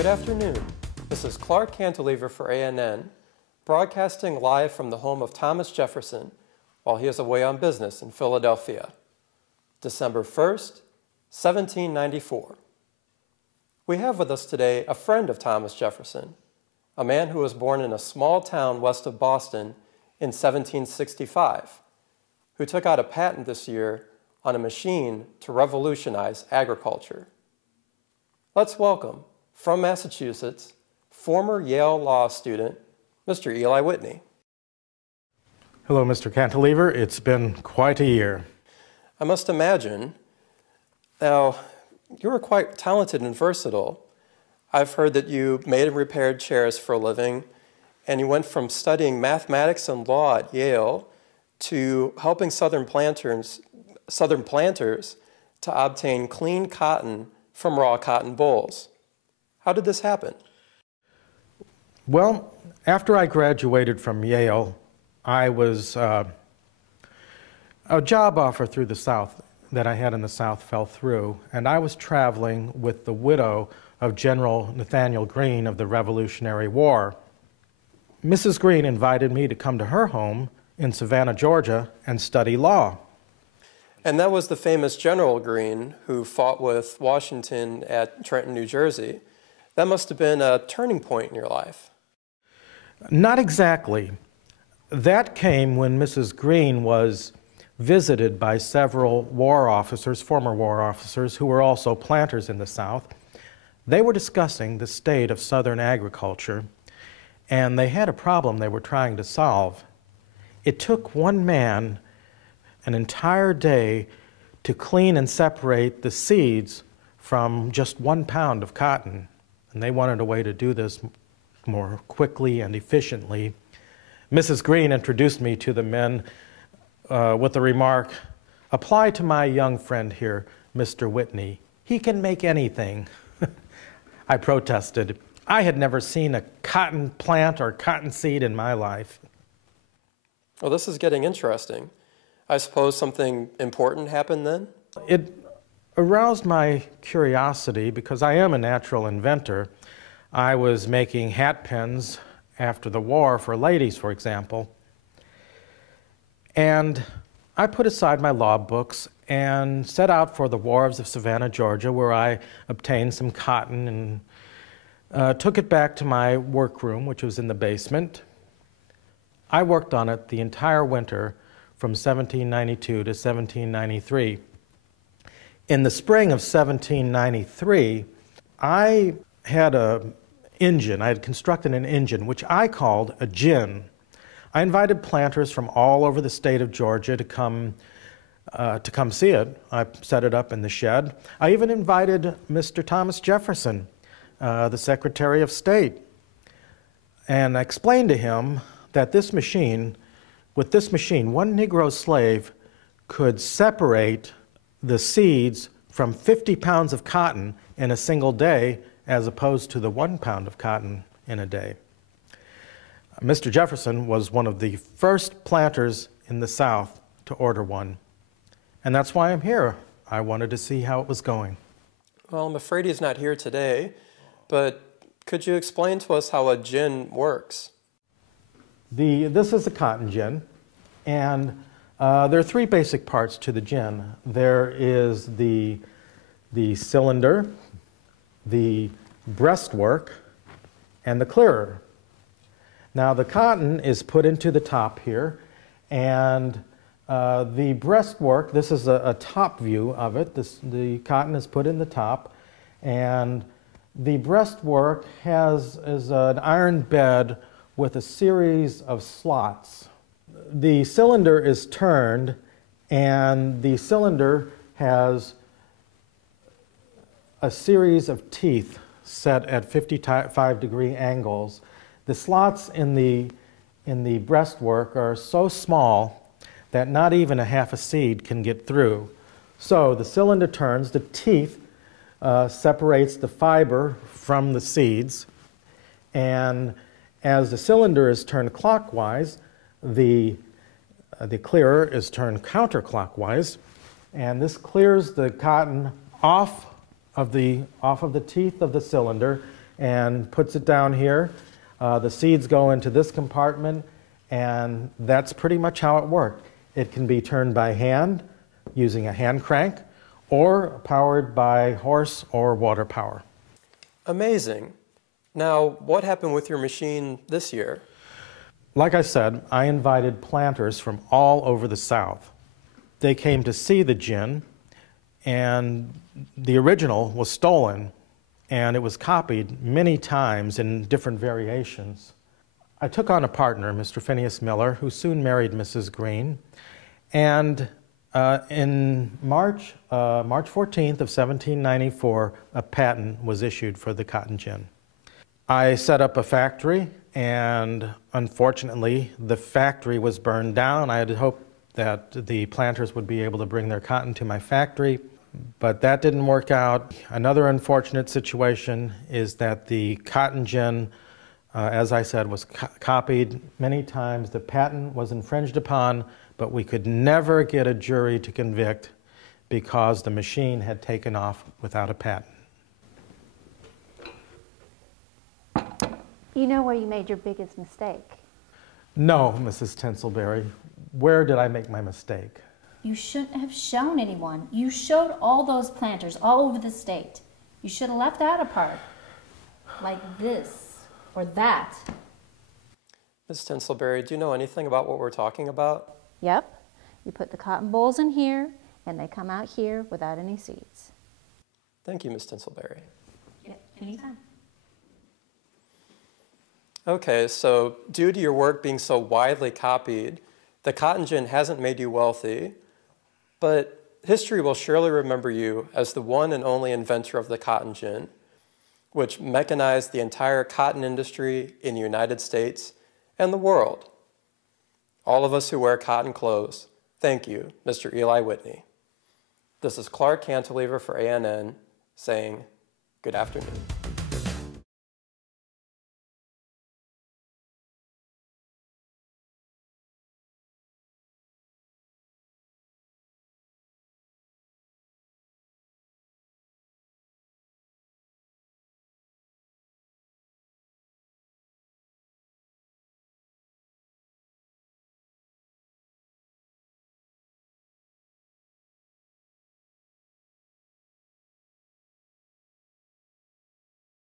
Good afternoon. This is Clark Cantilever for ANN, broadcasting live from the home of Thomas Jefferson while he is away on business in Philadelphia. December 1st, 1794. We have with us today a friend of Thomas Jefferson, a man who was born in a small town west of Boston in 1765, who took out a patent this year on a machine to revolutionize agriculture. Let's welcome, from Massachusetts, former Yale Law student, Mr. Eli Whitney. Hello, Mr. Cantilever. It's been quite a year. I must imagine. Now, you were quite talented and versatile. I've heard that you made and repaired chairs for a living, and you went from studying mathematics and law at Yale to helping Southern planters to obtain clean cotton from raw cotton bolls. How did this happen? Well, after I graduated from Yale, I was a job offer through the South that I had in the South fell through, and I was traveling with the widow of General Nathaniel Greene of the Revolutionary War. Mrs. Greene invited me to come to her home in Savannah, Georgia, and study law. And that was the famous General Greene who fought with Washington at Trenton, New Jersey. That must have been a turning point in your life. Not exactly. That came when Mrs. Greene was visited by several war officers, former war officers, who were also planters in the South. They were discussing the state of Southern agriculture, and they had a problem they were trying to solve. It took one man an entire day to clean and separate the seeds from just 1 pound of cotton, and they wanted a way to do this more quickly and efficiently. Mrs. Greene introduced me to the men with the remark, "Apply to my young friend here, Mr. Whitney. He can make anything." I protested. I had never seen a cotton plant or cotton seed in my life. Well, this is getting interesting. I suppose something important happened then? It aroused my curiosity because I am a natural inventor. I was making hat pins after the war for ladies, for example. And I put aside my law books and set out for the wharves of Savannah, Georgia, where I obtained some cotton and took it back to my workroom, which was in the basement. I worked on it the entire winter from 1792 to 1793. In the spring of 1793, I had an engine. I had constructed an engine, which I called a gin. I invited planters from all over the state of Georgia to come see it. I set it up in the shed. I even invited Mr. Thomas Jefferson, the Secretary of State, and I explained to him that with this machine, one Negro slave could separate the seeds from 50 pounds of cotton in a single day, as opposed to the 1 pound of cotton in a day. Mr. Jefferson was one of the first planters in the South to order one, and that's why I'm here. I wanted to see how it was going. Well, I'm afraid he's not here today, but could you explain to us how a gin works? This is a cotton gin, and there are 3 basic parts to the gin. There is the cylinder, the breastwork, and the clearer. Now the cotton is put into the top here, and the breastwork, this is a top view of it. The cotton is put in the top, and the breastwork is an iron bed with a series of slots. The cylinder is turned, and the cylinder has a series of teeth set at 55-degree angles. The slots in the breastwork are so small that not even a half a seed can get through. So the cylinder turns, the teeth separates the fiber from the seeds, and as the cylinder is turned clockwise, the clearer is turned counterclockwise, and this clears the cotton off of the teeth of the cylinder and puts it down here. The seeds go into this compartment, and that's pretty much how it worked. It can be turned by hand using a hand crank or powered by horse or water power. Amazing. Now, what happened with your machine this year? Like I said, I invited planters from all over the South. They came to see the gin, and the original was stolen, and it was copied many times in different variations. I took on a partner, Mr. Phineas Miller, who soon married Mrs. Green, and in March 14th of 1794, a patent was issued for the cotton gin. I set up a factory, and unfortunately, the factory was burned down. I had hoped that the planters would be able to bring their cotton to my factory, but that didn't work out. Another unfortunate situation is that the cotton gin, as I said, was copied many times. The patent was infringed upon, but we could never get a jury to convict because the machine had taken off without a patent. You know where you made your biggest mistake? No, Mrs. Tinselberry. Where did I make my mistake? You shouldn't have shown anyone. You showed all those planters all over the state. You should have left that apart. Like this or that. Ms. Tinselberry, do you know anything about what we're talking about? Yep. You put the cotton bolls in here, and they come out here without any seeds. Thank you, Ms. Tinselberry. Yeah, anytime. Okay, so due to your work being so widely copied, the cotton gin hasn't made you wealthy, but history will surely remember you as the one and only inventor of the cotton gin, which mechanized the entire cotton industry in the United States and the world. All of us who wear cotton clothes, thank you, Mr. Eli Whitney. This is Clark Cantilever for ANN saying good afternoon.